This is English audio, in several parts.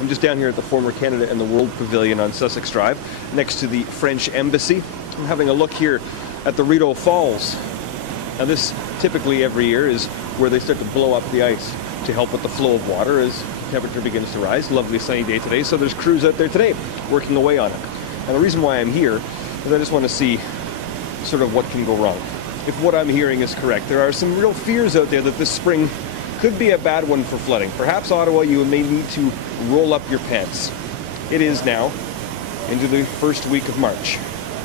I'm just down here at the former Canada and the World Pavilion on Sussex Drive, next to the French Embassy. I'm having a look here at the Rideau Falls. Now this, typically every year, is where they start to blow up the ice to help with the flow of water as temperature begins to rise. Lovely sunny day today, so there's crews out there today working away on it. And the reason why I'm here is I just want to see sort of what can go wrong. If what I'm hearing is correct, there are some real fears out there that this spring could be a bad one for flooding. Perhaps Ottawa, you may need to roll up your pants. It is now into the first week of March,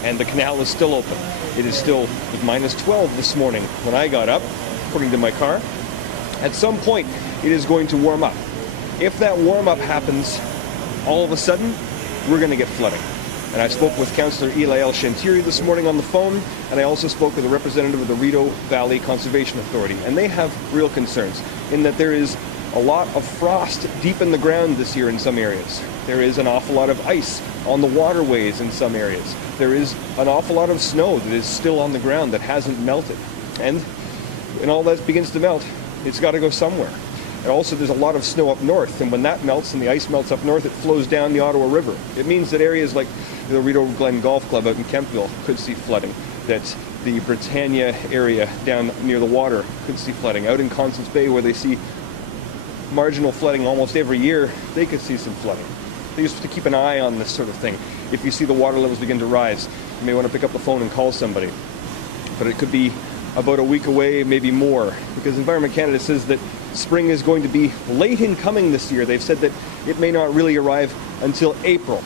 and the canal is still open. It is still minus 12 this morning when I got up, according to my car. At some point, it is going to warm up. If that warm-up happens, all of a sudden, we're going to get flooding. And I spoke with Councillor Elael Shantiri this morning on the phone, and I also spoke with a representative of the Rideau Valley Conservation Authority, and they have real concerns in that there is a lot of frost deep in the ground this year in some areas. There is an awful lot of ice on the waterways in some areas. There is an awful lot of snow that is still on the ground that hasn't melted. And when all that begins to melt, it's got to go somewhere. And also there's a lot of snow up north, and when that melts and the ice melts up north, it flows down the Ottawa River. It means that areas like the Rideau Glen Golf Club out in Kemptville could see flooding, that the Britannia area down near the water could see flooding. Out in Constance Bay, where they see marginal flooding almost every year, they could see some flooding. They used to keep an eye on this sort of thing. If you see the water levels begin to rise, you may want to pick up the phone and call somebody. But it could be about a week away, maybe more, because Environment Canada says that spring is going to be late in coming this year. They've said that it may not really arrive until April.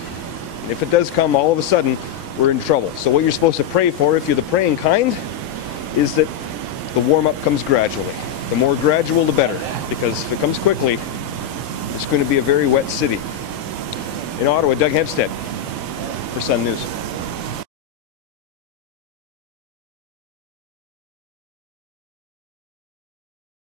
And if it does come all of a sudden, we're in trouble. So what you're supposed to pray for, if you're the praying kind, is that the warm-up comes gradually. The more gradual, the better, because if it comes quickly, it's going to be a very wet city. In Ottawa, Doug Hempstead for Sun News.